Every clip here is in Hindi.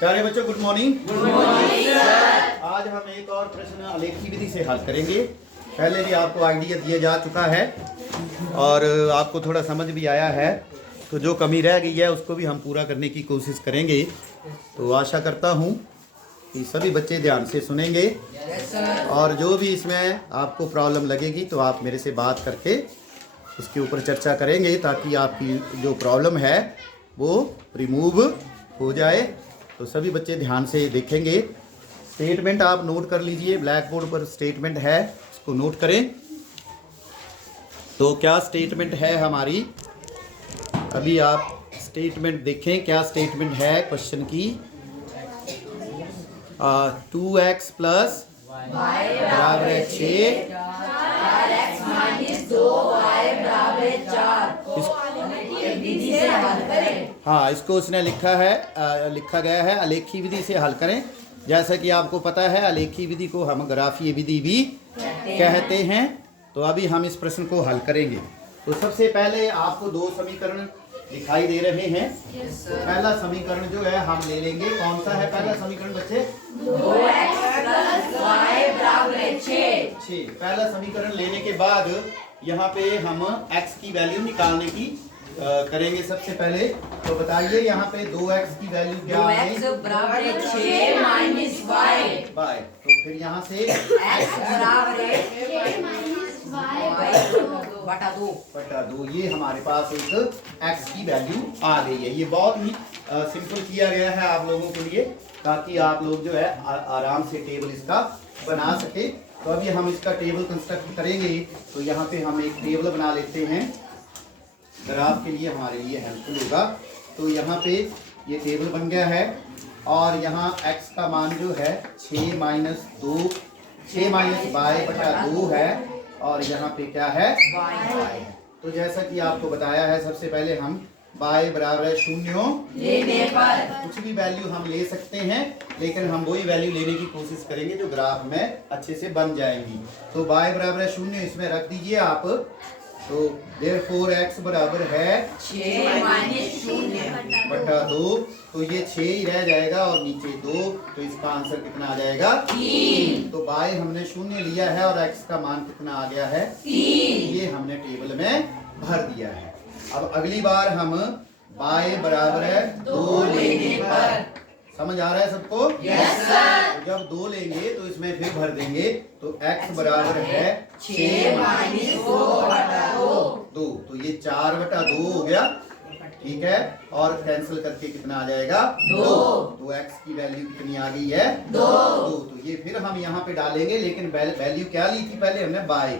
प्यारे बच्चों good morning. Good morning sir. आज हम एक और प्रश्न आलेखी विधि से हल करेंगे। पहले भी आपको आइडिया दिया जा चुका है और आपको थोड़ा समझ भी आया है, तो जो कमी रह गई है उसको भी हम पूरा करने की कोशिश करेंगे। तो आशा करता हूँ कि सभी बच्चे ध्यान से सुनेंगे और जो भी इसमें आपको प्रॉब्लम लगेगी तो आप मेरे से बात करके उसके ऊपर चर्चा करेंगे ताकि आपकी जो प्रॉब्लम है वो रिमूव हो जाए। तो सभी बच्चे ध्यान से देखेंगे। स्टेटमेंट आप नोट कर लीजिए, ब्लैक बोर्ड पर स्टेटमेंट है, उसको नोट करें। तो क्या स्टेटमेंट है हमारी, अभी आप स्टेटमेंट देखें क्या स्टेटमेंट है क्वेश्चन की। 2x प्लस बराबर है 6, 4x माइनस 2y बराबर है 4। विधि से हल करें। हाँ, इसको उसने लिखा गया है आलेखी विधि से हल करें। जैसा कि आपको पता है आलेखी विधि को हम ग्राफीय विधि भी कहते हैं। तो अभी हम इस प्रश्न को हल करेंगे। तो सबसे पहले आपको दो समीकरण दिखाई दे रहे हैं। पहला समीकरण जो है हम ले लेंगे, कौन सा है पहला समीकरण बच्चे? 2x प्लस y बराबर है 6। पहला समीकरण लेने के बाद यहाँ पे हम x की वैल्यू निकालने की करेंगे सबसे पहले। तो बताइए यहाँ पे 2x की वैल्यू क्या है? 2x बराबर है 6 माइनस y। तो फिर यहाँ से x बराबर है 6 माइनस y बटा 2। ये हमारे पास एक x की वैल्यू आ गई है। ये बहुत ही सिंपल किया गया है आप लोगों के लिए ताकि आप लोग जो है आराम से टेबल इसका बना सके। तो अभी हम इसका टेबल कंस्ट्रक्ट करेंगे। तो यहाँ पे हम एक टेबल बना लेते हैं, ग्राफ के लिए हमारे लिए हेल्पफुल होगा। तो यहाँ पे ये टेबल बन गया है और यहाँ x का मान जो है 6 माइनस y बटा 2 है और यहाँ पे क्या है y। तो जैसा कि आपको बताया है, सबसे पहले हम y बराबर है 0 लेने पर कुछ भी वैल्यू हम ले सकते हैं, लेकिन हम वही वैल्यू लेने की कोशिश करेंगे जो ग्राफ में अच्छे से बन जाएंगी। तो y बराबर है 0 इसमें रख दीजिए आप। तो therefore x बराबर है 6 माइनस 0 बटा 2। तो ये 6 ही रह जाएगा और नीचे 2, तो इसका आंसर कितना आ जाएगा? 3। तो y हमने 0 लिया है और x का मान कितना आ गया है? 3। ये हमने टेबल में भर दिया है। अब अगली बार हम y बराबर है 2 लेने पर, समझ आ रहा है सबको? Yes sir. जब 2 लेंगे तो इसमें फिर भर देंगे। तो x बराबर है 6 माइनस 2 बटा 2। तो ये 4 बटा 2 हो गया, ठीक है। और कैंसिल करके कितना आ जाएगा? 2। तो x की वैल्यू कितनी आ गई है? 2। तो ये फिर हम यहाँ पे डालेंगे, लेकिन वैल्यू क्या ली थी पहले हमने? y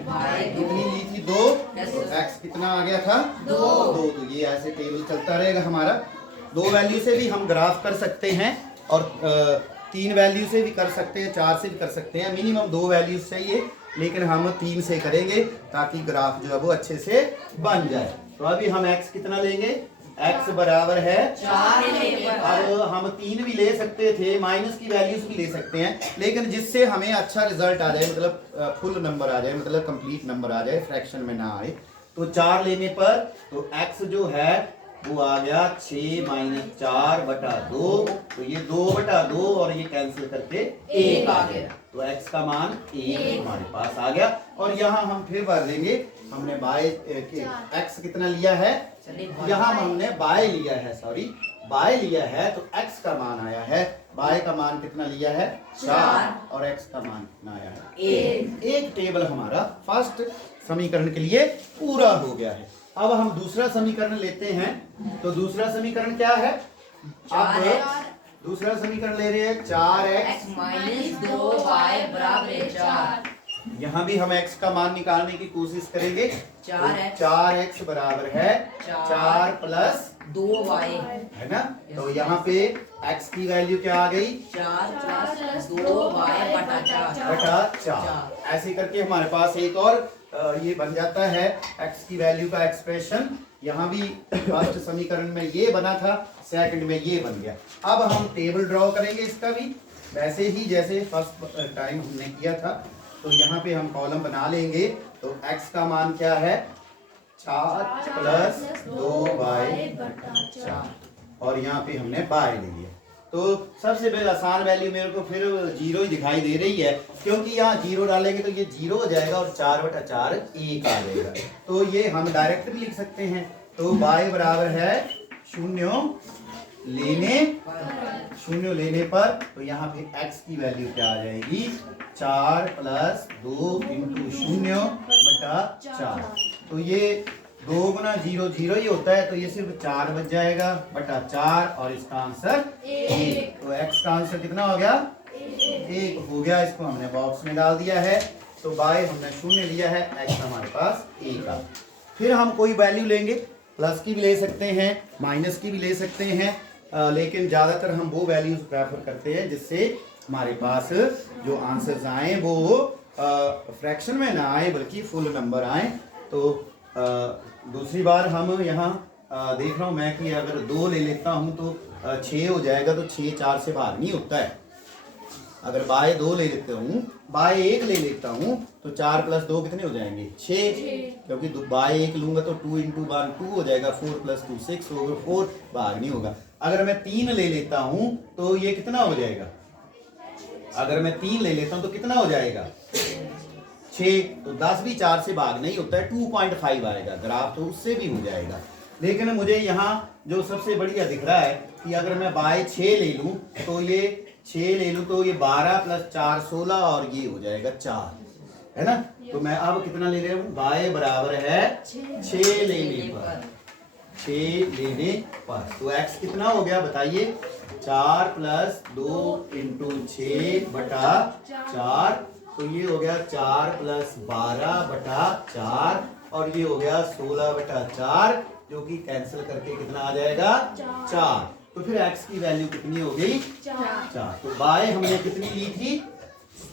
कितनी ली थी? 2। तो x कितना आ गया था? 2। तो ये ऐसे टेबल चलता रहेगा हमारा। 2 वैल्यू से भी हम ग्राफ कर सकते हैं और 3 वैल्यू से भी कर सकते हैं, 4 से भी कर सकते हैं। मिनिमम 2 वैल्यूज चाहिए, लेकिन हम 3 से करेंगे ताकि ग्राफ जो है वो अच्छे से बन जाए। तो अभी हम x कितना लेंगे? x बराबर है 4। अब हम 3 भी ले सकते थे, माइनस की वैल्यूज भी ले सकते हैं, लेकिन जिससे हमें अच्छा रिजल्ट आ जाए, मतलब फुल नंबर आ जाए, मतलब कंप्लीट नंबर आ जाए, फ्रैक्शन में ना आए। तो 4 लेने पर तो x जो है वो आ गया 6 माइनस 4 बटा 2। तो ये 2 बटा 2 और ये कैंसिल करके 1 आ गया। तो x का मान 1 हमारे पास आ गया। और यहाँ हम फिर भर देंगे। हमने x कितना लिया है? यहाँ हमने y लिया है, y लिया है, तो x का मान आया है, y का मान कितना लिया है? 4 और x का मान कितना आया है? 1। एक टेबल हमारा फर्स्ट समीकरण के लिए पूरा हो गया है। अब हम दूसरा समीकरण लेते हैं। तो दूसरा समीकरण क्या है? आप दूसरा समीकरण ले रहे हैं 4x माइनस 2y बराबर है 4। यहाँ भी हम x का मान निकालने की कोशिश करेंगे। 4x बराबर है 4 प्लस 2y है ना। तो यहाँ पे x की वैल्यू क्या आ गई? 4 प्लस 2y बटा 4। ऐसे करके हमारे पास एक और ये बन जाता है x की वैल्यू का एक्सप्रेशन। यहाँ भी फर्स्ट समीकरण में ये बना था, सेकंड में ये बन गया। अब हम टेबल ड्रॉ करेंगे इसका भी वैसे ही जैसे फर्स्ट टाइम हमने किया था। तो यहाँ पे हम कॉलम बना लेंगे। तो x का मान क्या है? 4 प्लस 2y बटा 4 और यहाँ पे हमने y ले लिया। तो सबसे पहले आसान वैल्यू मेरे को फिर 0 ही दिखाई दे रही है, क्योंकि यहाँ 0 डालेंगे तो ये 0 हो जाएगा और 4/4 1 आ जाएगा। तो ये हम डायरेक्ट भी लिख सकते हैं। तो y बराबर है 0 लेने पर, तो यहाँ पे x की वैल्यू क्या आ जाएगी, 4 + 2 × 0/4। तो ये 2 × 0 0 ही होता है, तो ये सिर्फ 4 बच जाएगा बटा 4 और इसका आंसर 1। तो x का आंसर कितना हो गया, 1 हो गया। इसको हमने बॉक्स में डाल दिया है। तो y हमने 0 लिया है, x हमारे पास 1 आ। फिर हम कोई वैल्यू लेंगे, प्लस की भी ले सकते हैं, माइनस की भी ले सकते हैं, लेकिन ज़्यादातर हम वो वैल्यूज प्रेफर करते हैं जिससे हमारे पास जो आंसर्स आए वो फ्रैक्शन में ना आए बल्कि फुल नंबर आए। तो दूसरी बार हम यहाँ देख रहा हूँ मैं कि अगर 2 ले लेता हूँ तो 6 हो जाएगा, तो 6 4 से भाग नहीं होता है। अगर बाय 2 ले लेते हूँ, बाय 1 ले लेता हूँ तो 4 + 2 कितने हो जाएंगे, 6, क्योंकि बाय 1 लूंगा तो 2 × 1 2 हो जाएगा, 4 + 2 6 होगा, 4 भाग नहीं होगा। अगर मैं 3 ले लेता हूँ तो ये कितना हो जाएगा, अगर मैं 3 ले लेता हूँ तो कितना हो जाएगा, 6। तो 10 भी 4 से भाग नहीं होता है, 2.5 आएगा ग्राफ, तो उससे भी हो जाएगा। लेकिन मुझे यहाँ जो सबसे बढ़िया दिख रहा है कि अगर मैं बाय 6 ले लूँ तो ये 6 ले लूँ तो ये 12 + 4 16 और ये हो जाएगा 4, है ना। तो मैं अब कितना ले रहा हूँ, बाय बराबर है 6 लेने पर, 6 लेने पर। तो x कितना हो गया बताइए, 4 + 2 × 6/4, तो ये हो गया 4 + 12/4 और ये हो गया 16/4, जो कि कैंसिल करके कितना आ जाएगा, 4। तो फिर x की वैल्यू कितनी हो गई, 4। तो बाय हमने कितनी ली थी,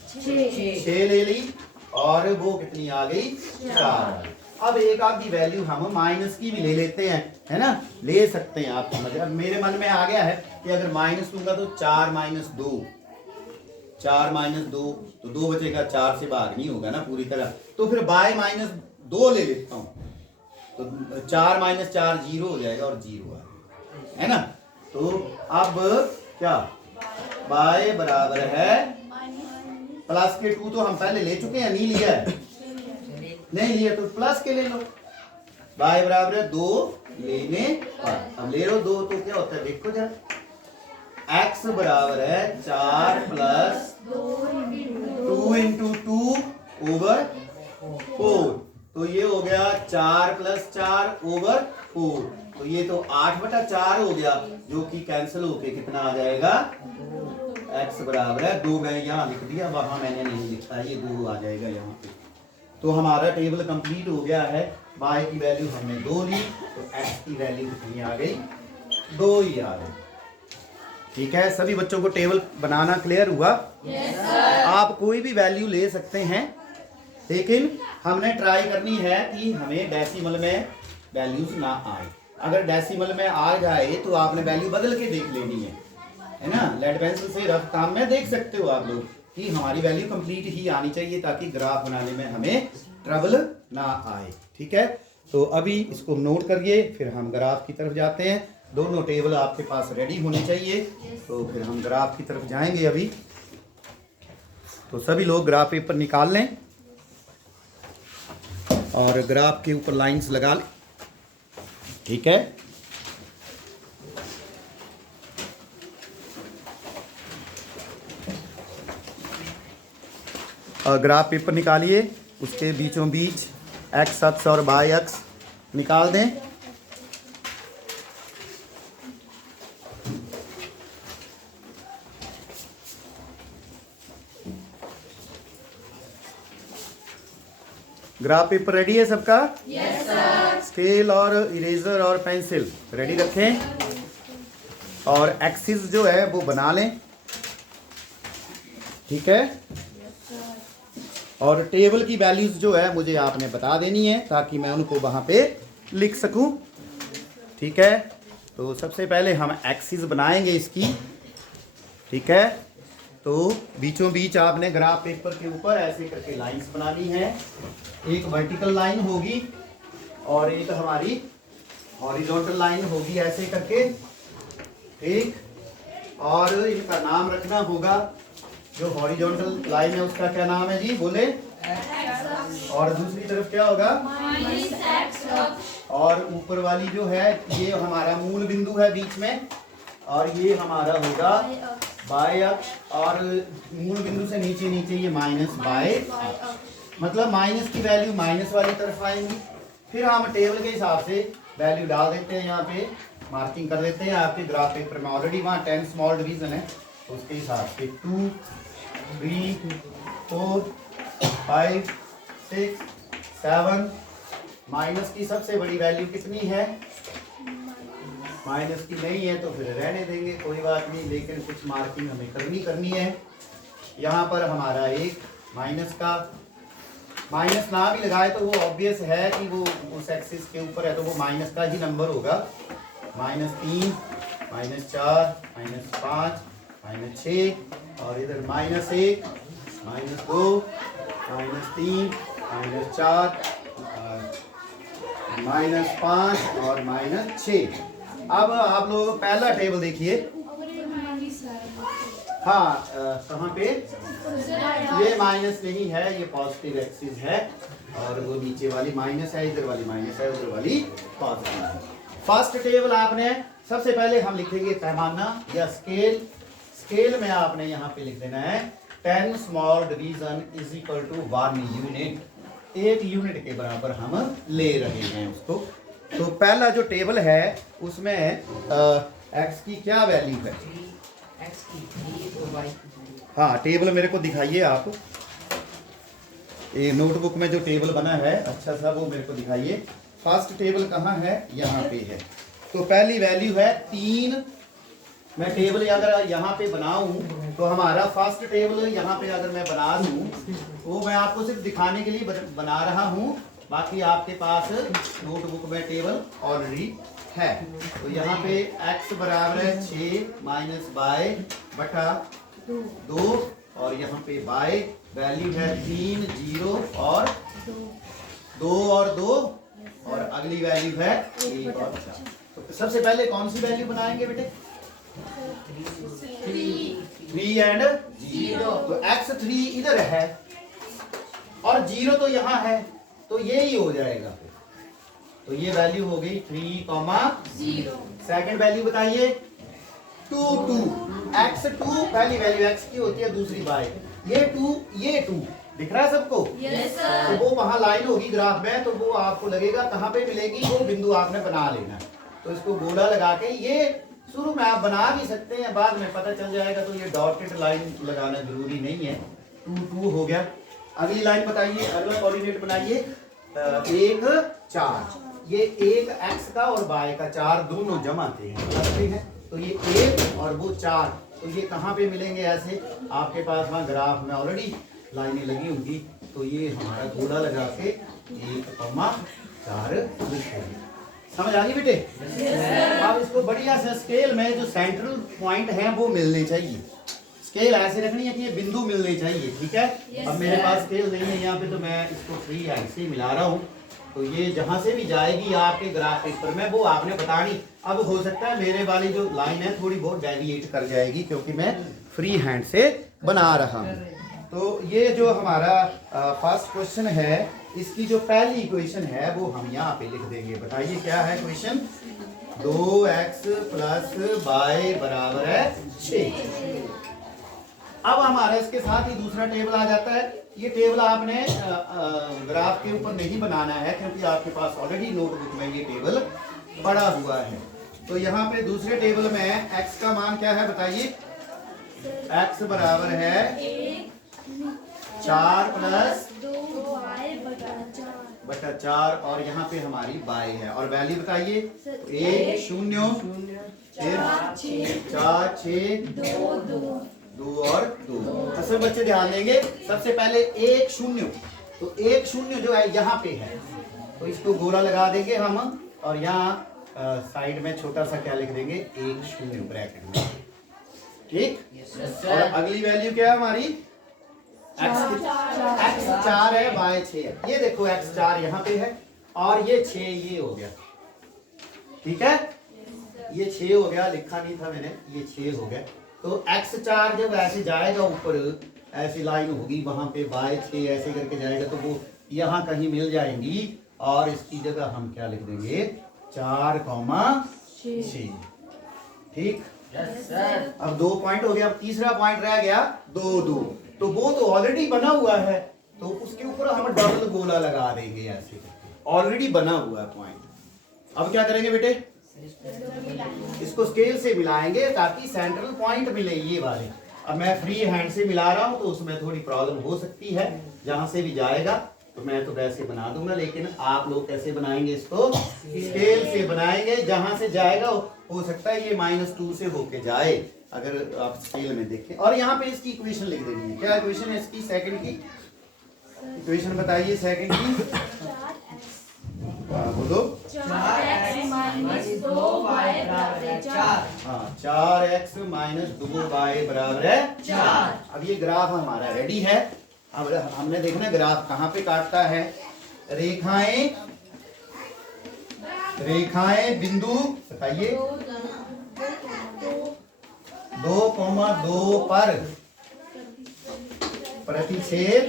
6 ले ली और वो कितनी आ गई, 4। अब एक आध की वैल्यू हम माइनस की भी ले लेते हैं, है ना, ले सकते हैं आप समझ। अब मेरे मन में आ गया है कि अगर माइनस लूंगा तो 4 - 2, 4 - 2 तो 2 बचेगा, 4 से भाग नहीं होगा ना पूरी तरह। तो फिर बाय -2 ले लेता हूँ, तो 4 - 4 0 हो जाएगा और 0 आ, है ना। तो अब क्या, बाय बराबर है प्लस के 2 तो हम पहले ले चुके हैं, नहीं लिया है, नहीं लिया तो प्लस के ले लो। बाय बराबर है 2 लेने पर, हम ले लो 2 तो क्या होता है देखो जरा, x बराबर है 4 + 2 × 2/4, तो ये हो गया 4 + 4/4, तो ये तो 8/4 हो गया, जो कि कैंसिल होके कितना आ जाएगा, x बराबर है 2। मैं यहाँ लिख दिया, वहां मैंने नहीं लिखा, ये 2 आ जाएगा यहाँ पे। तो हमारा टेबल कंप्लीट हो गया है। y की वैल्यू हमने 2 ली, तो x की वैल्यू कितनी आ गई, 2 ही आ गई। ठीक है, सभी बच्चों को टेबल बनाना क्लियर हुआ? Yes, sir. आप कोई भी वैल्यू ले सकते हैं, लेकिन हमने ट्राई करनी है कि हमें डेसिमल में वैल्यूज ना आए। अगर डेसिमल में आ जाए तो आपने वैल्यू बदल के देख लेनी है ना। लेड पेंसिल से रफ काम में देख सकते हो आप लोग कि हमारी वैल्यू कंप्लीट ही आनी चाहिए, ताकि ग्राफ बनाने में हमें ट्रबल ना आए। ठीक है, तो अभी इसको नोट करिए, फिर हम ग्राफ की तरफ जाते हैं। दोनों टेबल आपके पास रेडी होने चाहिए, तो फिर हम ग्राफ की तरफ जाएंगे अभी। तो सभी लोग ग्राफ पेपर निकाल लें और ग्राफ के ऊपर लाइंस लगा लें। ठीक है, और ग्राफ पेपर निकालिए, उसके बीचों बीच एक्स अक्ष और वाई अक्ष निकाल दें। ग्राफ पेपर रेडी है सबका? Yes, sir. स्केल और इरेजर और पेंसिल रेडी रखें और एक्सिस जो है वो बना लें। ठीक है, और टेबल की वैल्यूज जो है मुझे आपने बता देनी है, ताकि मैं उनको वहाँ पे लिख सकूँ। ठीक है, तो सबसे पहले हम एक्सिस बनाएंगे इसकी। ठीक है, तो बीचों बीच आपने ग्राफ पेपर के ऊपर ऐसे करके लाइंस बनानी है। एक वर्टिकल लाइन होगी और एक हमारी हॉरिजॉन्टल लाइन होगी, ऐसे करके। ठीक, और इनका नाम रखना होगा, जो हॉरिजॉन्टल लाइन है उसका क्या नाम है जी, बोले। और दूसरी तरफ क्या होगा, और ऊपर वाली जो है ये हमारा मूल बिंदु है बीच में, और ये हमारा होगा बाय अक्ष, और मूल बिंदु से नीचे नीचे ये माइनस बाय अक्ष, मतलब माइनस की वैल्यू माइनस वाली तरफ आएंगी। फिर हम टेबल के हिसाब से वैल्यू डाल देते हैं, यहाँ पे मार्किंग कर देते हैं। आपके ग्राफ पेपर में ऑलरेडी वहाँ 10 स्मॉल डिवीजन है, तो उसके हिसाब से 2 3 4 5 6 7। माइनस की सबसे बड़ी वैल्यू कितनी है, माइनस की नहीं है तो फिर रहने देंगे, कोई बात नहीं, लेकिन कुछ मार्किंग हमें करनी है। यहाँ पर हमारा एक माइनस का, माइनस ना भी लगाए तो वो ऑब्वियस है कि वो उस एक्सिस के ऊपर है तो वो माइनस का ही नंबर होगा। -3 -4 -5 -6, और इधर -1 -2 -3 -4 -5 और -6। अब आप लोग पहला टेबल देखिए। हाँ, कहाँ पे, ये माइनस नहीं है, ये पॉजिटिव एक्सिस है, और वो नीचे वाली माइनस है, इधर वाली माइनस है, उधर वाली पॉजिटिव है। फर्स्ट टेबल आपने सबसे पहले हम लिखेंगे पैमाना या स्केल। स्केल में आपने यहाँ पे लिख देना है 10 small division is equal to 1 unit. 1 unit के बराबर हम ले रहे हैं उसको। तो पहला जो टेबल है उसमें एक्स की क्या वैल्यू है, x की 3 और y की 3। हाँ टेबल मेरे को दिखाइए आप, ये नोटबुक में जो टेबल बना है अच्छा सा वो मेरे को दिखाइए। फर्स्ट टेबल कहाँ है, यहाँ पे है। तो पहली वैल्यू है 3। मैं टेबल अगर यहाँ पे बनाऊं तो हमारा फर्स्ट टेबल यहाँ पे अगर मैं बना दूं, वो मैं आपको सिर्फ दिखाने के लिए बना रहा हूँ, बाकी आपके पास नोटबुक में टेबल ऑलरेडी है। तो यहाँ पे x बराबर है 6 माइनस बाय बटा 2, और यहाँ पे बाय वैल्यू है 3 0 और 2 और 2, और अगली वैल्यू है 1 और 4। तो सबसे पहले कौन सी वैल्यू बनाएंगे बेटे, 3 एंड 0। तो x3 इधर है और 0 तो यहाँ है, तो ये ही हो जाएगा। तो ये वैल्यू हो गई 3, 0। सेकंड वैल्यू बताइए 2 2। x2 पहली वैल्यू x की होती है, दूसरी बाय, ये 2 दिख रहा है सबको। Yes sir. तो वो वहां लाइन होगी ग्राफ में, तो वो आपको लगेगा कहाँ पे मिलेगी, वो बिंदु आपने बना लेना। तो इसको गोला लगा के, ये शुरू में आप बना भी सकते हैं, बाद में पता चल जाएगा, तो ये डॉटेड लाइन लगाना जरूरी नहीं है। 2 2 हो गया। अगली लाइन बताइए, अगला कोऑर्डिनेट बनाइए 1 4। ये 1 x का और y का 4 दोनों जमा थे हैं, तो ये 1 और वो 4, तो ये कहाँ पे मिलेंगे, ऐसे आपके पास वहाँ ग्राफ में ऑलरेडी लाइनें लगी होंगी। तो ये हमारा गोला लगा के 1,4 लिखेंगे। समझ आ गई बेटे। अब इसको बढ़िया से स्केल में जो सेंट्रल पॉइंट है वो मिलने चाहिए। स्केल ऐसे रखनी है कि ये बिंदु मिलने चाहिए, ठीक है। अब मेरे पास स्केल नहीं है यहाँ पे, तो मैं इसको फ्री हैंड से मिला रहा हूँ। तो ये जहां से भी जाएगी आपके ग्राफ पेपर में वो आपने बतानी। अब हो सकता है मेरे वाली जो लाइन है थोड़ी बहुत डेविएट कर जाएगी, क्योंकि मैं फ्री हैंड से बना रहा हूँ। तो ये जो हमारा फर्स्ट क्वेश्चन है, इसकी जो पहली इक्वेशन है वो हम यहाँ पे लिख देंगे। बताइए क्या है क्वेश्चन, 2x प्लस y बराबर है 6। अब हमारा इसके साथ ही दूसरा टेबल आ जाता है। ये टेबल आपने ग्राफ के ऊपर नहीं बनाना है, क्योंकि आपके पास ऑलरेडी नोटबुक में ये टेबल पड़ा हुआ है। तो यहाँ पे दूसरे टेबल में x का मान क्या है बताइए, x बराबर है 4 प्लस बटा 4, और यहाँ पे हमारी y है, और वैल्यू बताइए 1 0 4 6 2 और 2। तो सब बच्चे ध्यान देंगे, सबसे पहले 1 0, तो 1 0 जो है यहाँ पे है, तो इसको गोला लगा देंगे हम, और यहाँ साइड में छोटा सा क्या लिख देंगे, 1 0 ब्रैकेट में, ठीक। और अगली वैल्यू क्या है हमारी, x 4 है, y 6 है। ये देखो x 4 यहाँ पे है, और ये 6 ये हो गया, ठीक है। ये 6 हो गया, लिखा नहीं था मैंने, ये 6 हो गया। तो x4 जब ऐसे जाएगा ऊपर, ऐसी लाइन होगी वहां पे y6 ऐसे करके जाएगा, तो वो यहाँ कहीं मिल जाएंगी और इसकी जगह हम क्या लिख देंगे 4,6। ठीक। अब 2 पॉइंट हो गया। अब तीसरा पॉइंट रह गया 2 2। तो वो तो ऑलरेडी बना हुआ है, तो उसके ऊपर हम डबल गोला लगा देंगे ऐसे करके, ऑलरेडी बना हुआ है पॉइंट। अब क्या करेंगे बेटे, इसको स्केल से मिलाएंगे ताकि सेंट्रल पॉइंट मिले ये वाले। अब मैं फ्री हैंड से मिला रहा हूं तो उसमें थोड़ी प्रॉब्लम हो सकती है, जहां से भी जाएगा तो मैं तो वैसे बना दूंगा, लेकिन आप लोग कैसे बनाएंगे इसको, स्केल से बनाएंगे। जहां से जाएगा हो सकता है ये -2 से होके जाए, अगर आप स्केल में देखें। और यहाँ पे इसकी इक्वेशन लिख देंगे। क्या इक्वेशन है इसकी, सेकंड की इक्वेशन बताइए सेकंड की। बोलो। 4x माइनस 2y बराबर है 4। हाँ, 4x माइनस 2y बराबर है 4। अब ये ग्राफ हमारा रेडी है। अब हमने देखना ग्राफ कहाँ पे काटता है। रेखाएं, रेखाएं बिंदु बताइए 2,2 पर प्रतिच्छेद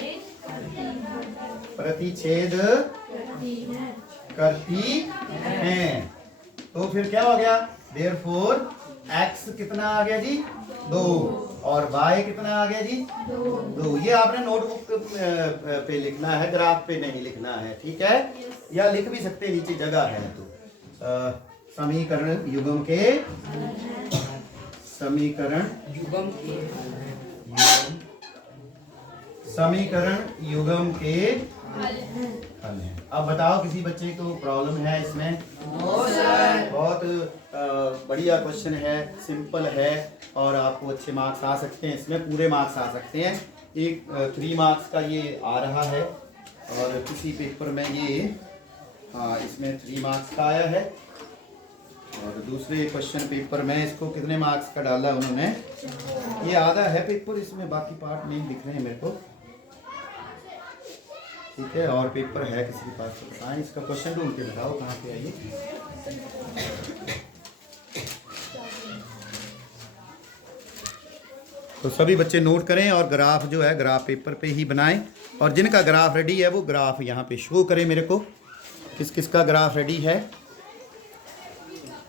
करती हैं। तो फिर क्या हो गया, देयरफॉर x कितना आ गया जी 2 और y कितना आ गया जी 2। ये आपने नोटबुक पे लिखना है, ग्राफ पे नहीं लिखना है, ठीक है। या लिख भी सकते, नीचे जगह है। तो समीकरण युग्म के समीकरण युग्म के हल हैं। अब बताओ किसी बच्चे को प्रॉब्लम है इसमें? बहुत बढ़िया क्वेश्चन है, सिंपल है और आपको अच्छे मार्क्स आ सकते हैं इसमें, पूरे मार्क्स आ सकते हैं। एक 3 मार्क्स का ये आ रहा है और किसी पेपर में ये इसमें 3 मार्क्स का आया है और दूसरे क्वेश्चन पेपर में इसको कितने मार्क्स का डाला उन्होंने, ये आधा है पेपर, इसमें बाकी पार्ट नहीं दिख रहे हैं मेरे को, ठीक है। और पेपर है किसी के पास तो हाँ, इसका क्वेश्चन ढूंढ के बताओ कहाँ पे आइए। तो सभी बच्चे नोट करें और ग्राफ जो है ग्राफ पेपर पे ही बनाएं, और जिनका ग्राफ रेडी है वो ग्राफ यहाँ पे शो करें मेरे को, किस किस का ग्राफ रेडी है,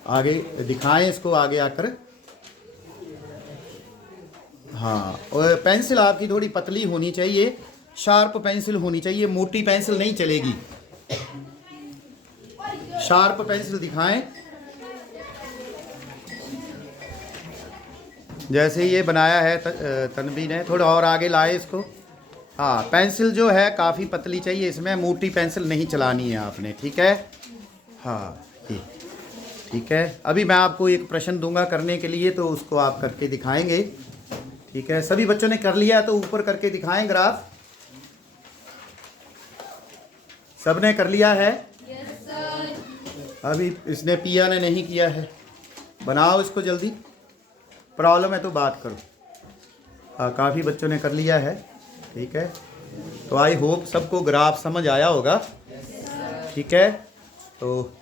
आगे दिखाएं इसको आगे आकर। हाँ, और पेंसिल आपकी थोड़ी पतली होनी चाहिए, शार्प पेंसिल होनी चाहिए, मोटी पेंसिल नहीं चलेगी। शार्प पेंसिल दिखाएं। जैसे ये बनाया है तन्वी ने, थोड़ा और आगे लाए इसको। हाँ, पेंसिल जो है काफ़ी पतली चाहिए, इसमें मोटी पेंसिल नहीं चलानी है आपने, ठीक है। हाँ ठीक है। अभी मैं आपको एक प्रश्न दूंगा करने के लिए, तो उसको आप करके दिखाएंगे, ठीक है। सभी बच्चों ने कर लिया तो ऊपर करके दिखाएं ग्राफ। सबने कर लिया है? Yes sir. अभी इसने पिया ने नहीं किया है, बनाओ इसको जल्दी, प्रॉब्लम है तो बात करो। हाँ, काफ़ी बच्चों ने कर लिया है, ठीक है। तो आई होप सबको ग्राफ समझ आया होगा, ठीक है। तो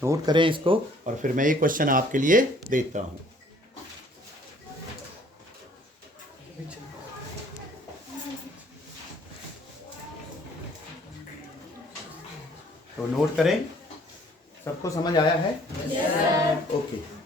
नोट करें इसको और फिर मैं ये क्वेश्चन आपके लिए देता हूँ। तो नोट करें, सबको समझ आया है? ओके।